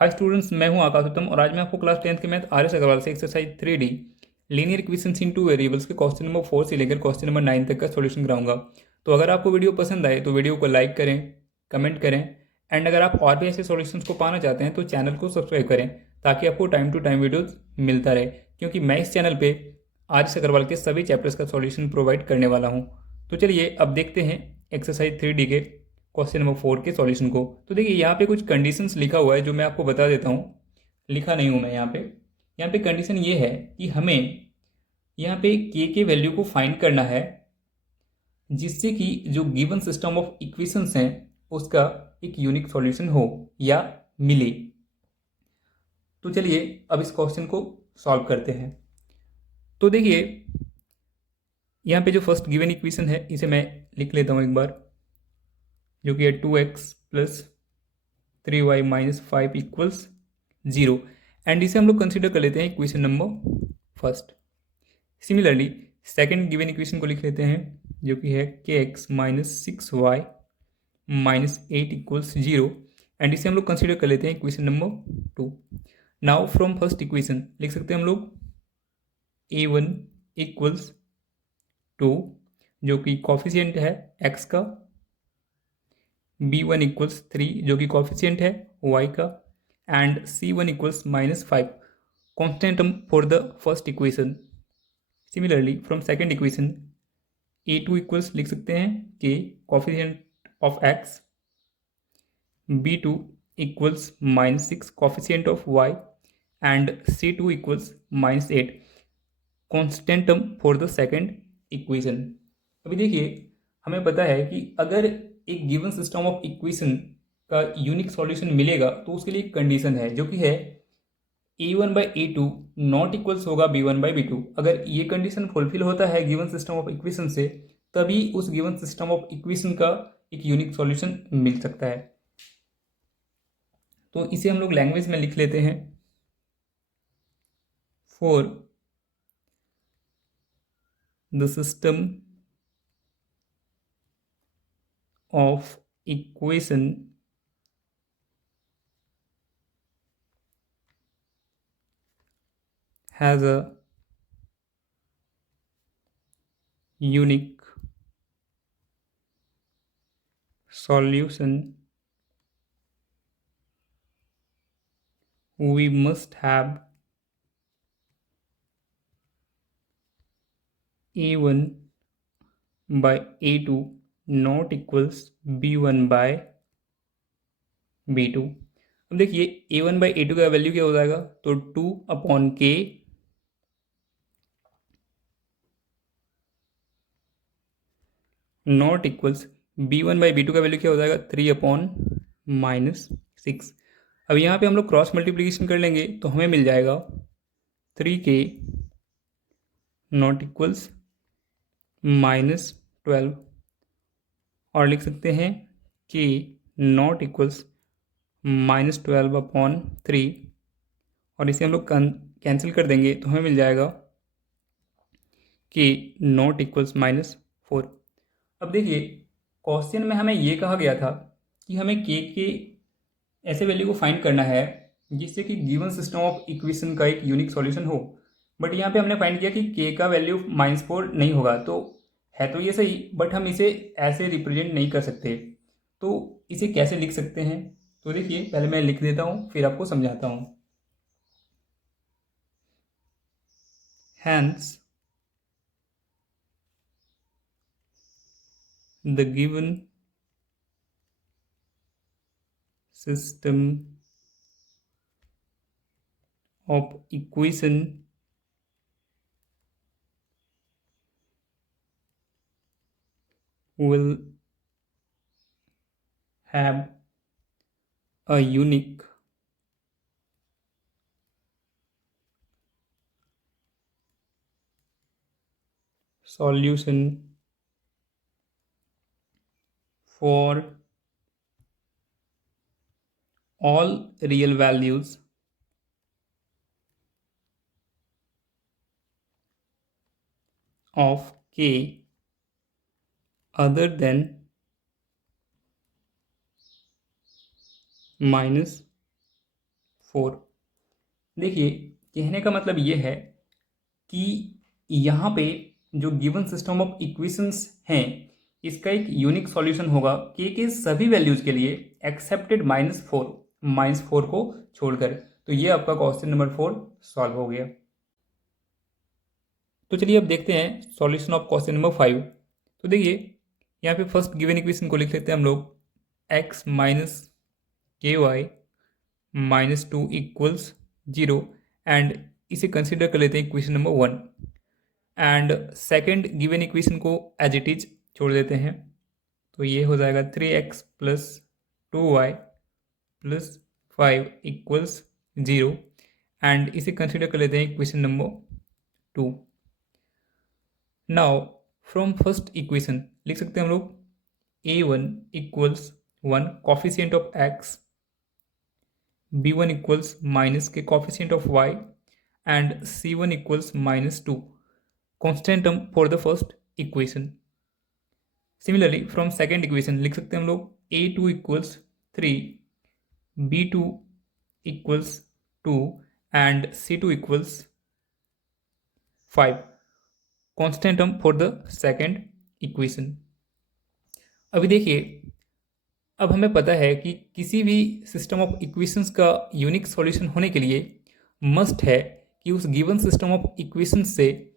Hi students, मैं हूं आकाश उत्तम और आज मैं आपको क्लास 10th के मैथ आर एस अग्रवाल से एक्सरसाइज 3D लीनियर इक्वेशंस इन टू वेरिएबल्स के क्वेश्चन नंबर 4 से लेकर क्वेश्चन नंबर 9 तक का सॉल्यूशन कराऊंगा। तो अगर आपको वीडियो पसंद आए तो वीडियो को लाइक करें, कमेंट करें एंड अगर आप और भी ऐसे सॉल्यूशंस को पाना चाहते हैं तो चैनल को सब्सक्राइब करें ताकि आपको टाइम टू टाइम वीडियोज मिलता रहे, क्योंकि मैं इस चैनल पे आर एस अग्रवाल के सभी चैप्टर्स का सॉल्यूशन प्रोवाइड करने वाला हूँ। तो चलिए अब देखते हैं एक्सरसाइज 3D के क्वेश्चन नंबर 4 के सॉल्यूशन को। तो देखिए यहाँ पे कुछ कंडीशंस लिखा हुआ है जो मैं आपको बता देता हूँ। लिखा नहीं हूँ मैं यहाँ पे कंडीशन ये है कि हमें यहाँ पे के वैल्यू को फाइंड करना है जिससे कि जो गिवन सिस्टम ऑफ इक्वेशंस हैं उसका एक यूनिक सॉल्यूशन हो या मिले। तो चलिए अब इस क्वेश्चन को सॉल्व करते हैं। तो देखिए यहाँ पे जो फर्स्ट गिवन इक्वेशन है इसे मैं लिख लेता हूँ एक बार, जो कि है 2x plus 3y minus 5 equals 0 and इसे हम लोग कंसिडर कर लेते हैं equation number first. Similarly second given equation को लिख लेते हैं जो कि है के x minus 6y minus 8 equals 0 and इसे हम लोग कंसिडर कर लेते हैं equation number 2। Now from first equation लिख सकते हैं हम लोग a1 इक्वल्स 2 जो कि कॉफिशिएंट है x का, b1 इक्वल्स 3 जो कि कॉफिशिएंट है y का and c1 equals minus 5 constant term for the first equation. Similarly from second equation a2 equals लिख सकते हैं के coefficient of x, b2 equals minus 6 coefficient of y and c2 equals minus 8 constant term for the second equation. अभी देखिए हमें पता है कि अगर एक गिवन सिस्टम ऑफ इक्वेशन का यूनिक सॉल्यूशन मिलेगा तो उसके लिए एक कंडीशन है जो कि है a1 by a2 not equals होगा b1 बाई b2। अगर ये कंडीशन फुलफिल होता है गिवन सिस्टम ऑफ इक्वेशन से तभी उस गिवन सिस्टम ऑफ इक्वेशन का एक यूनिक सॉल्यूशन मिल सकता है। तो इसे हम लोग लैंग्वेज में लिख लेते हैं for the system of equation has a unique solution, we must have a1 by a2 not equals b1 by b2। अब देखिए a1 बाई a2 का वैल्यू क्या हो जाएगा, तो 2 अपॉन के not equals b1 by b2 का वैल्यू क्या हो जाएगा 3 अपॉन माइनस 6। अब यहाँ पे हम लोग क्रॉस मल्टीप्लिकेशन कर लेंगे तो हमें मिल जाएगा 3k नॉट इक्वल्स माइनस 12 और लिख सकते हैं k not equals minus 12 upon 3 और इसे हम लोग कैंसिल कर देंगे तो हमें मिल जाएगा k नॉट इक्वल्स माइनस 4। अब देखिए क्वेश्चन में हमें ये कहा गया था कि हमें k के ऐसे वैल्यू को फाइंड करना है जिससे कि गिवन सिस्टम ऑफ इक्वेशन का एक यूनिक सॉल्यूशन हो, बट यहाँ पे हमने फाइंड किया कि k का वैल्यू -4 नहीं होगा। तो है तो ये सही, बट हम इसे ऐसे रिप्रेजेंट नहीं कर सकते। तो इसे कैसे लिख सकते हैं, तो देखिए पहले मैं लिख देता हूँ फिर आपको समझाता हूँ। Hence the given system of equation will have a unique solution for all real values of k other than minus 4। देखिए, कहने का मतलब ये है कि यहाँ पे जो गिवन सिस्टम ऑफ इक्वेशंस हैं इसका एक यूनिक सॉल्यूशन होगा के सभी वैल्यूज के लिए एक्सेप्टेड -4 को छोड़कर। तो ये आपका क्वेश्चन नंबर 4 सॉल्व हो गया। तो चलिए अब देखते हैं सॉल्यूशन ऑफ क्वेश्चन नंबर 5। तो देखिए, यहाँ पे फर्स्ट गिवन इक्वेशन को लिख लेते हैं हम लोग, x माइनस के वाई माइनस 2 इक्वल्स 0, एंड इसे कंसिडर कर लेते हैं equation number 1। And second given equation को एज इट इज छोड़ देते हैं, तो ये हो जाएगा 3x plus 2y plus 5 equals 0, and इसे कंसिडर कर लेते हैं equation number 2। Now from first equation लिख सकते हैं हम लोग a1 equals 1 coefficient of x, b1 equals minus के coefficient of y, and c1 equals -2 constant term for the first equation. Similarly, from second equation लिख सकते हैं हम लोग a2 equals 3, b2 equals 2, and c2 equals 5 constant term for the second equation. अभी देखिए, अब हमें पता है कि किसी भी सिस्टम ऑफ इक्वेशंस का यूनिक सॉल्यूशन होने के लिए मस्ट है कि उस गिवन सिस्टम ऑफ इक्वेशंस से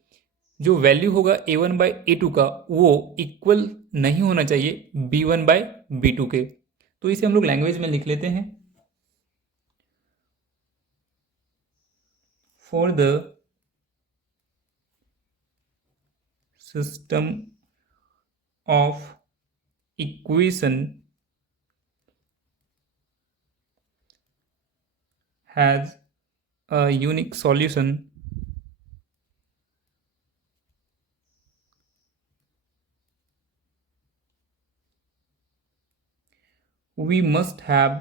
जो वैल्यू होगा a1/a2 का वो इक्वल नहीं होना चाहिए b1/b2 के। तो इसे हम लोग लैंग्वेज में लिख लेते हैं, for the system of equation has a unique solution we must have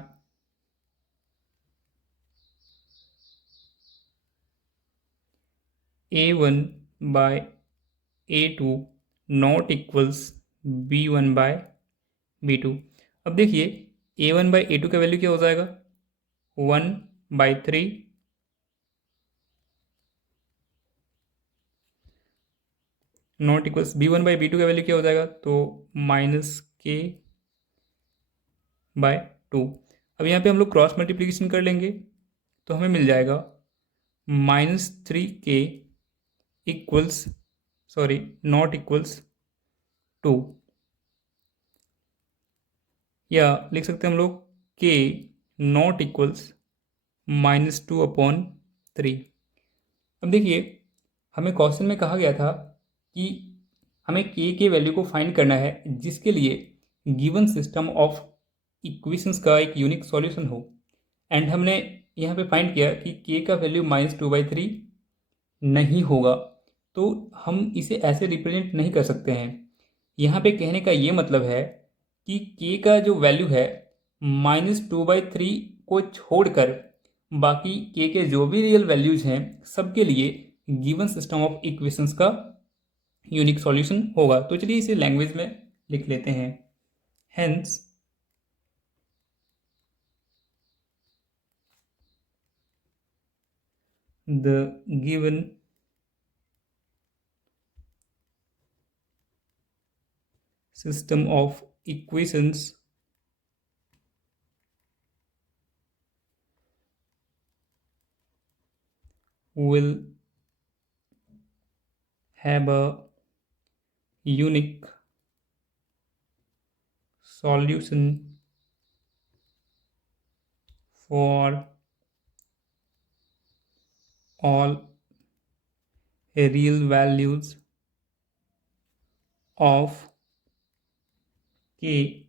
a1 by a2 not equals b1 by b2। अब देखिए, a1 by a2 का वैल्यू क्या हो जाएगा 1/3 not equals b1 by b2 का वैल्यू क्या हो जाएगा, तो -k/2। अब यहाँ पे हम लोग क्रॉस मल्टीप्लिकेशन कर लेंगे तो हमें मिल जाएगा -3k इक्वल्स नॉट इक्वल्स 2, या लिख सकते हैं हम लोग k नॉट इक्वल्स -2/3। अब देखिए, हमें क्वेश्चन में कहा गया था कि हमें k के वैल्यू को फाइंड करना है जिसके लिए गिवन सिस्टम ऑफ इक्वेशंस का एक यूनिक सॉल्यूशन हो, एंड हमने यहाँ पे फाइंड किया कि k का वैल्यू -2/3 नहीं होगा, तो हम इसे ऐसे रिप्रेजेंट नहीं कर सकते हैं। यहाँ पे कहने का ये मतलब है कि k का जो वैल्यू है -2/3 को छोड़कर बाकी k के जो भी रियल वैल्यूज हैं सबके लिए गिवन सिस्टम ऑफ इक्वेशंस का यूनिक सॉल्यूशन होगा। तो चलिए इसे लैंग्वेज में लिख लेते हैं, hence the given system of equations will have a unique solution for all real values of k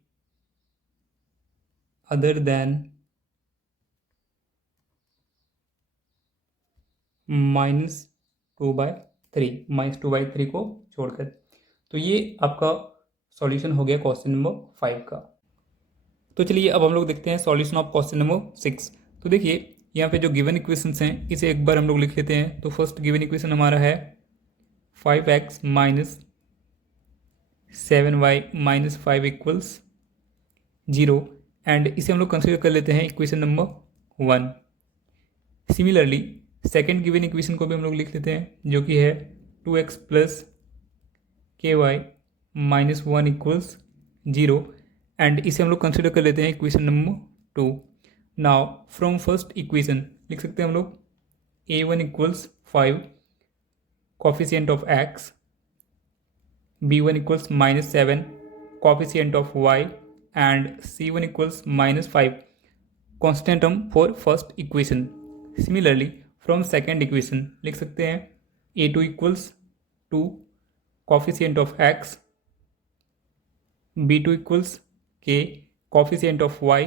other than -2/3 को छोड़कर। तो ये आपका सॉल्यूशन हो गया क्वेश्चन नंबर 5 का। तो चलिए अब हम लोग देखते हैं सॉल्यूशन ऑफ क्वेश्चन नंबर 6। तो देखिए, यहाँ पे जो गिवन इक्वेशंस हैं इसे एक बार हम लोग लिख लेते हैं। तो फर्स्ट गिवन इक्वेशन हमारा है 5x minus 7y minus 5 equals 0, and इसे हम लोग कंसिडर कर लेते हैं equation number 1। Similarly second given equation को भी हम लोग लिख लेते हैं, जो कि है 2x प्लस के वाई माइनस 1 इक्वल्स 0, एंड इसे हम लोग कंसिडर कर लेते हैं equation number 2। Now from first equation लिख सकते हैं हम लोग a1 equals 5 coefficient of x, b1 equals minus 7 coefficient of y, and c1 equals minus 5 constant term for first equation. Similarly from second equation लिख सकते हैं a2 equals 2 coefficient of x, b2 equals k coefficient of y,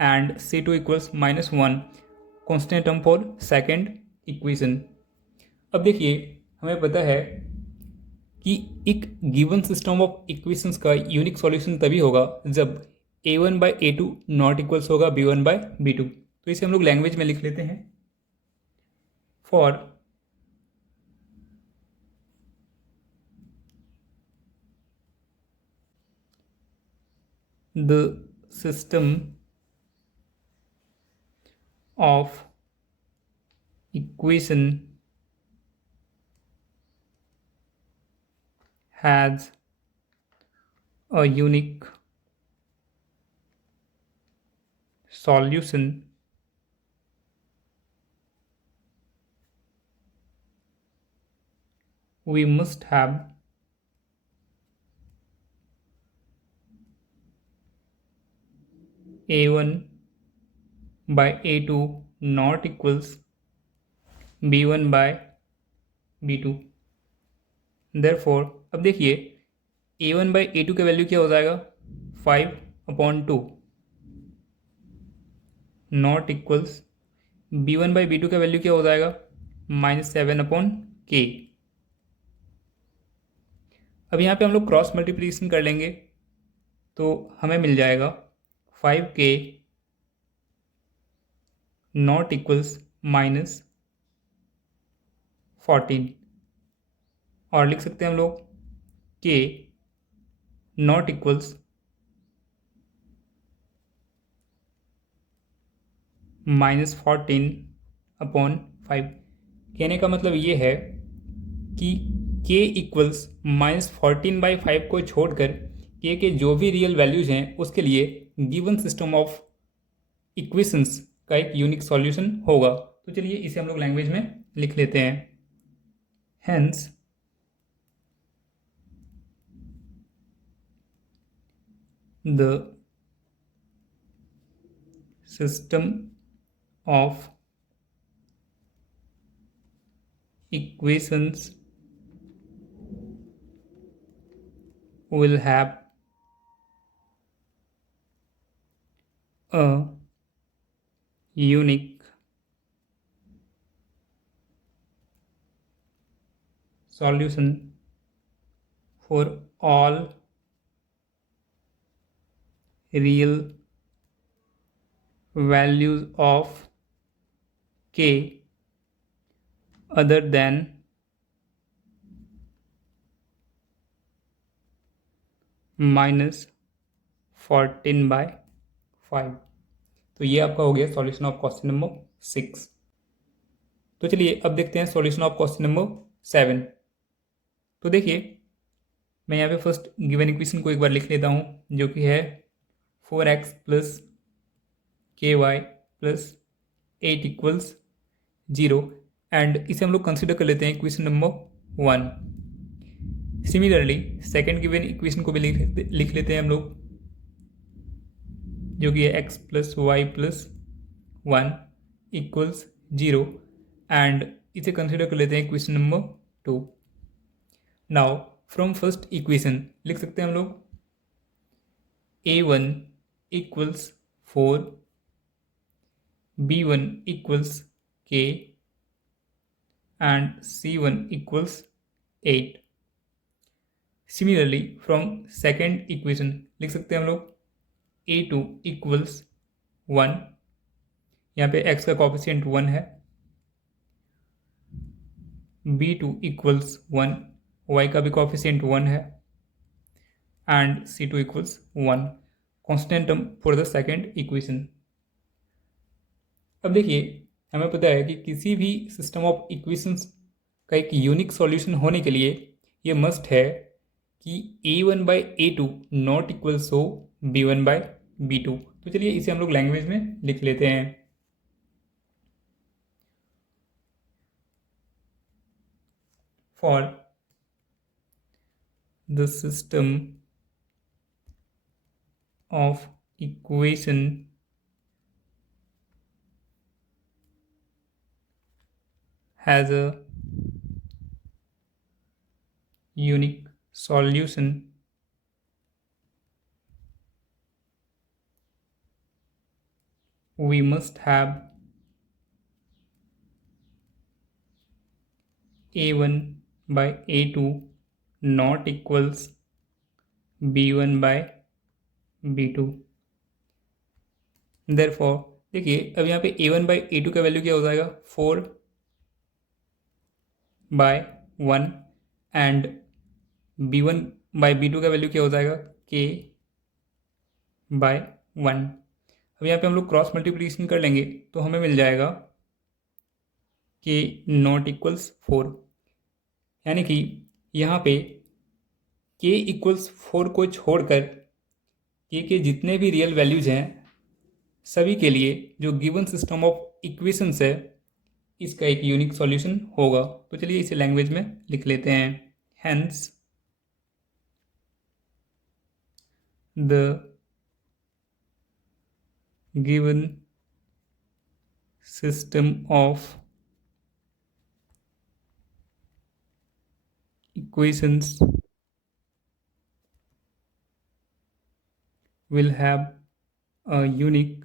and c2 equals minus 1 constant term for second equation. अब देखिए हमें पता है कि एक गिवन सिस्टम ऑफ इक्वेशंस का यूनिक सॉल्यूशन तभी होगा जब a1 by a2 not equals होगा b1 बाई b2। तो इसे हम लोग लैंग्वेज में लिख लेते हैं, for the system of equation has a unique solution, we must have a1 by a2 not equals b1 by b2। Therefore अब देखिए a1 by a2 का वैल्यू क्या हो जाएगा 5/2 not equals b1 by b2 का वैल्यू क्या हो जाएगा -7/k। अब यहाँ पे हम लोग क्रॉस मल्टीप्लिकेशन कर लेंगे तो हमें मिल जाएगा 5k नॉट इक्वल्स -14, और लिख सकते हैं हम लोग k नॉट इक्वल्स -14/5। कहने का मतलब ये है कि k इक्वल्स -14/5 को छोड़कर k के जो भी रियल वैल्यूज हैं उसके लिए गिवन सिस्टम ऑफ इक्वेशंस का एक यूनिक सॉल्यूशन होगा। तो चलिए इसे हम लोग लैंग्वेज में लिख लेते हैं, hence the system of equations will have a unique solution for all real values of k other than -14/5। तो ये आपका हो गया सॉल्यूशन ऑफ क्वेश्चन नंबर 6। तो चलिए अब देखते हैं सॉल्यूशन ऑफ क्वेश्चन नंबर 7। तो देखिए मैं यहाँ पे फर्स्ट गिवन इक्वेशन को एक बार लिख लेता हूँ, जो कि है 4x प्लस के वाई प्लस 8 इक्वल्स 0, एंड इसे हम लोग कंसिडर कर लेते हैं equation number 1। Similarly second given equation को भी लिख लेते हैं हम लोग, जो कि है x plus y plus 1 equals 0, and इसे कंसिडर कर लेते हैं equation number 2। Now from first equation लिख सकते हैं हम लोग a1 equals 4, b1 equals k, and c1 equals 8। Similarly from second equation लिख सकते हैं हम लोग a2 इक्वल्स 1, यहाँ पे x का कोफिशिएंट 1 है, b2 इक्वल्स 1, y का भी कोफिशिएंट 1 है, and c2 equals 1 constant term for the second equation. अब देखिए हमें पता है कि किसी भी सिस्टम ऑफ इक्वेशंस का एक यूनिक सॉल्यूशन होने के लिए ये मस्ट है कि a1/a2 नॉट इक्वल्स हो b1/b2। तो चलिए इसे हम लोग लैंग्वेज में लिख लेते हैं। For the system of equation has a unique solution, we must have a1/a2 not equals b1/b2। therefore देखिए अब यहाँ पे a1/a2 का वैल्यू क्या हो जाएगा 4/1 एंड b1/b2 का वैल्यू क्या हो जाएगा k/1। अब यहाँ पे हम लोग क्रॉस मल्टीप्लिकेशन कर लेंगे तो हमें मिल जाएगा k नॉट इक्वल्स 4, यानी कि यहाँ पे k इक्वल्स 4 को छोड़कर k के जितने भी रियल वैल्यूज हैं सभी के लिए जो गिवन सिस्टम ऑफ इक्वेशंस है इसका एक यूनिक सॉल्यूशन होगा। तो चलिए इसे लैंग्वेज में लिख लेते हैं। Hence the given system of equations will have a unique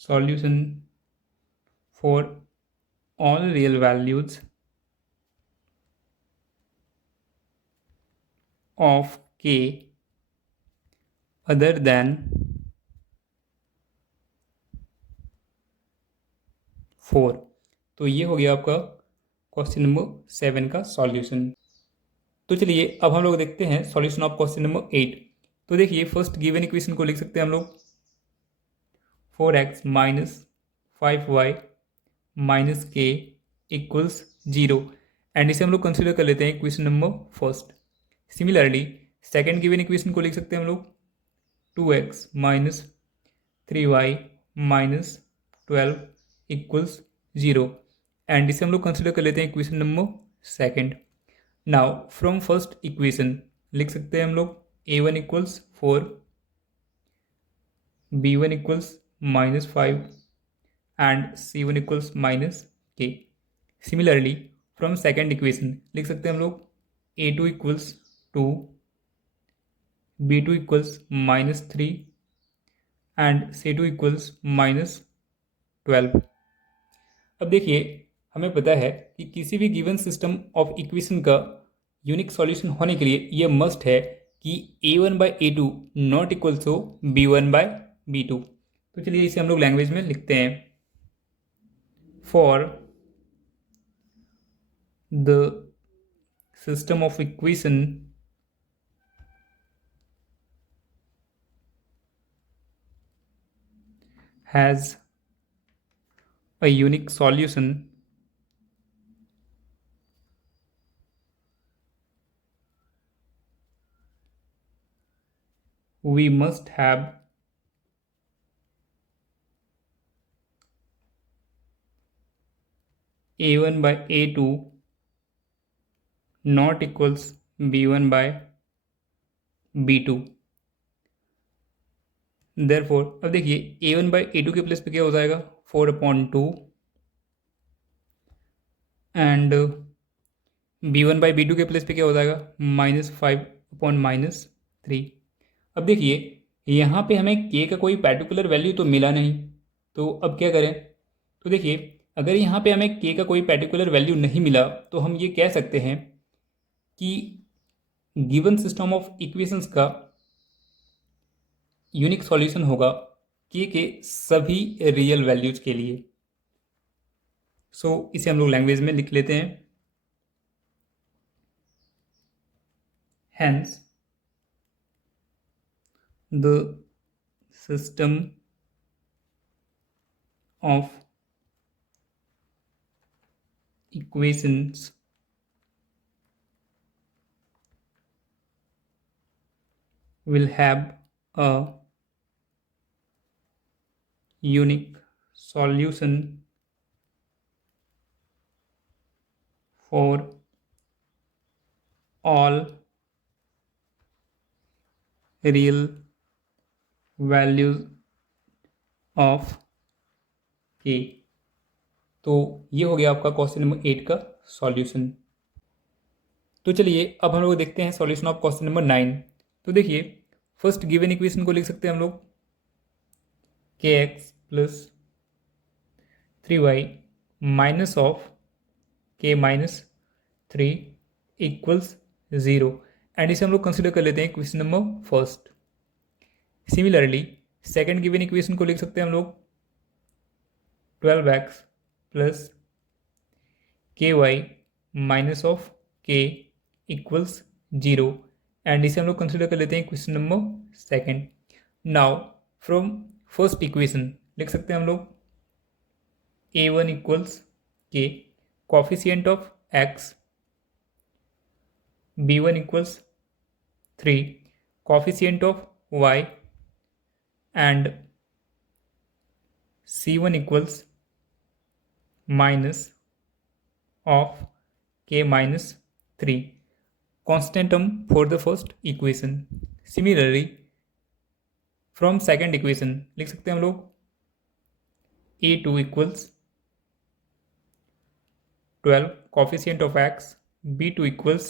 solution for all real values of k other than 4। तो ये हो गया आपका क्वेश्चन नंबर 7 का सॉल्यूशन। तो चलिए अब हम लोग देखते हैं सॉल्यूशन ऑफ क्वेश्चन नंबर 8। तो देखिए फर्स्ट गिवन इक्वेशन को लिख सकते हैं हम लोग 4x minus 5y minus k equals 0 and इसे हम लोग कंसिडर कर लेते हैं equation number first. Similarly second given equation को लिख सकते हैं हम लोग 2x minus 3y minus 12 equals 0 and इसे हम लोग कंसिडर कर लेते हैं equation number second. Now from first equation लिख सकते हैं हम लोग a1 equals 4, b1 equals -5 and c1 equals -k। Similarly from second equation लिख सकते हैं हम लोग a2 equals 2, b2 equals -3 and c2 equals -12। अब देखिए हमें पता है कि किसी भी गिवन सिस्टम ऑफ इक्वेशन का यूनिक सॉल्यूशन होने के लिए ये मस्ट है कि a1/a2 नॉट इक्वल्स हो b1/b2। तो चलिए इसे हम लोग लैंग्वेज में लिखते हैं। For the system of equation has a unique solution, we must have a1/a2 not equals b1/b2। therefore अब देखिए a1/a2 के प्लेस पे क्या हो जाएगा 4/2 एंड b1/b2 के प्लेस पे क्या हो जाएगा -5/-3। अब देखिए यहाँ पे हमें k का कोई पर्टिकुलर वैल्यू तो मिला नहीं, तो अब क्या करें। तो देखिए अगर यहाँ पे हमें k का कोई पर्टिकुलर वैल्यू नहीं मिला तो हम ये कह सकते हैं कि गिवन सिस्टम ऑफ इक्वेशंस का यूनिक सॉल्यूशन होगा k के सभी रियल वैल्यूज के लिए। सो इसे हम लोग लैंग्वेज में लिख लेते हैं। Hence the system of equations will have a unique solution for all real values of k। तो ये हो गया आपका क्वेश्चन नंबर 8 का सॉल्यूशन। तो चलिए अब हम लोग देखते हैं सॉल्यूशन ऑफ क्वेश्चन नंबर 9। तो देखिए फर्स्ट गिवन इक्वेशन को लिख सकते हैं हम लोग के x plus 3y minus of के माइनस 3 इक्वल्स 0, एंड इसे हम लोग कंसिडर कर लेते हैं equation number first. Similarly second given equation को लिख सकते हैं हम लोग 12x प्लस के वाई माइनस ऑफ के इक्वल्स 0, एंड इसे हम लोग कंसिडर कर लेते हैं equation number second. Now from first equation लिख सकते हैं हम लोग a1 इक्वल्स के coefficient of x, b1 equals 3 coefficient of y, and c1 equals minus of k minus 3 constant term for the first equation। Similarly from second equation लिख सकते हैं हम लोग a2 equals 12 coefficient of x, b2 equals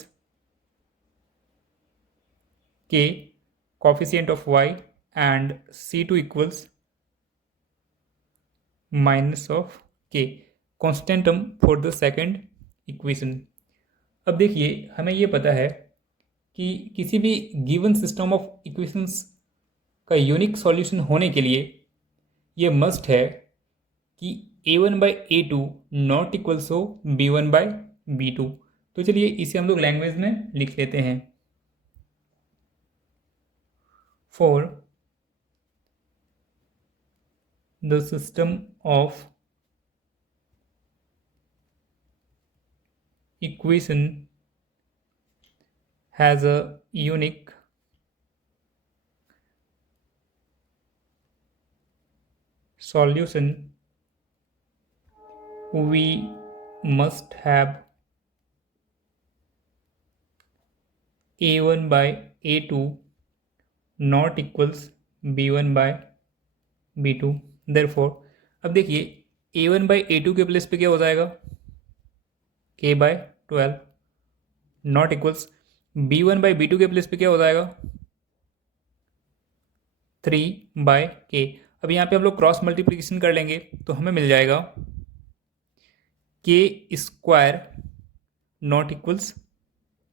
k coefficient of y, and c2 equals minus of k constant term for the second equation। अब देखिए हमें ये पता है कि किसी भी गिवन सिस्टम ऑफ इक्वेशंस का यूनिक सॉल्यूशन होने के लिए ये मस्ट है कि a1 by a2 not equals हो b1 बाई b2। तो चलिए इसे हम लोग लैंग्वेज में लिख लेते हैं। For the system of equation has a unique solution, we must have a1 by a2 not equals b1 by b2। therefore अब देखिए a1 by a2 के प्लेस पे क्या हो जाएगा k by 12 not equals b1 by b2 के place पे क्या हो जाएगा 3 बाय k। अब यहाँ पे हम लोग क्रॉस मल्टीप्लिकेशन कर लेंगे तो हमें मिल जाएगा k स्क्वायर नॉट इक्वल्स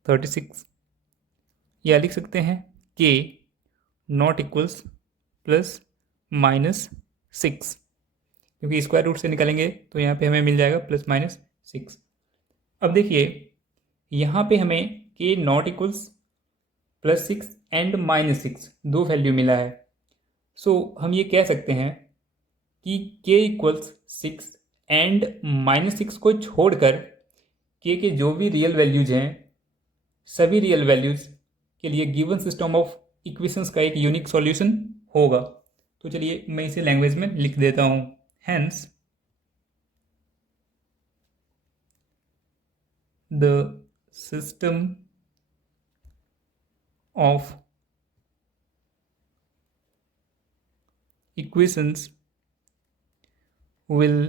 36, या लिख सकते हैं k not equals plus minus 6, क्योंकि स्क्वायर रूट से निकालेंगे तो यहाँ पे हमें मिल जाएगा प्लस माइनस 6। अब देखिए यहाँ पे हमें k not equals plus 6 and minus 6 दो वैल्यू मिला है। सो हम ये कह सकते हैं कि k इक्वल्स 6 एंड माइनस 6 को छोड़कर k के जो भी रियल वैल्यूज हैं सभी रियल वैल्यूज के लिए गिवन सिस्टम ऑफ इक्वेशंस का एक यूनिक सॉल्यूशन होगा। तो चलिए मैं इसे लैंग्वेज में लिख देता हूँ। Hence the system of equations will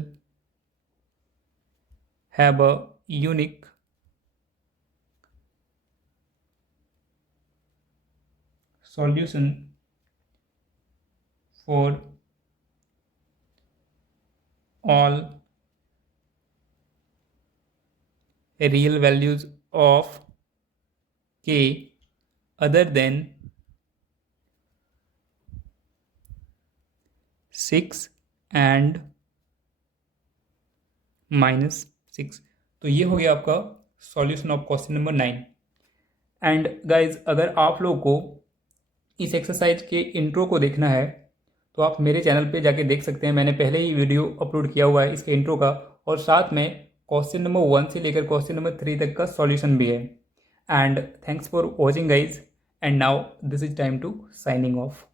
have a unique solution for all real values of k other than 6 and minus 6। तो ये हो गया आपका solution of question number 9। And guys अगर आप लोग को इस एक्सरसाइज के इंट्रो को देखना है तो आप मेरे चैनल पे जाके देख सकते हैं। मैंने पहले ही वीडियो अपलोड किया हुआ है इसके इंट्रो का, और साथ में क्वेश्चन नंबर 1 से लेकर क्वेश्चन नंबर 3 तक का सॉल्यूशन भी है। And thanks for watching guys, and now this is time to signing of.